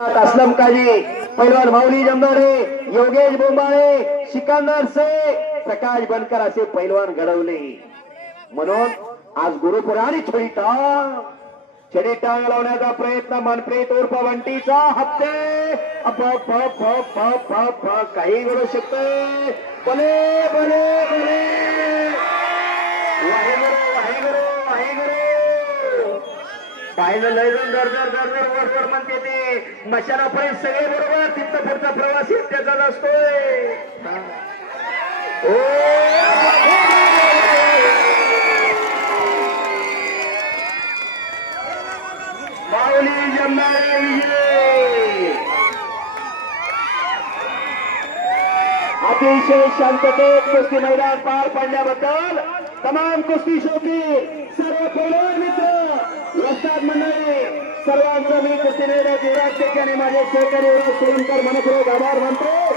असलम काजी, पैलवान माऊली जमदारे, योगेश बोंबाळे, सिकंदर से, प्रकाश बनकर असे पैलवान घडवले. म्हणून आज गुरुपुराणी छडी टांग लावण्याचा प्रयत्न मनप्रीत उर्फ वंटीचा हप्ते काही घडू शकते. भले भले भले पाहिलं लय जण वर म्हणते ते मशानापर्यंत सगळे बरोबर. तिथं पुढचा प्रवास त्याचाच असतोय. माऊली जमणारे विजय. अतिशय शांततेत कुस्ती मैदान पार पाडल्याबद्दल तमाम कुस्ती शौकी सर्व पैलवान मित्र वस्ताद मंडळी सर्वांचं मी कुस्ती मैदान युवराज टेके आणि माझे सहकारी युवराज सोलंकर मनपूर्वक आभार मानतो.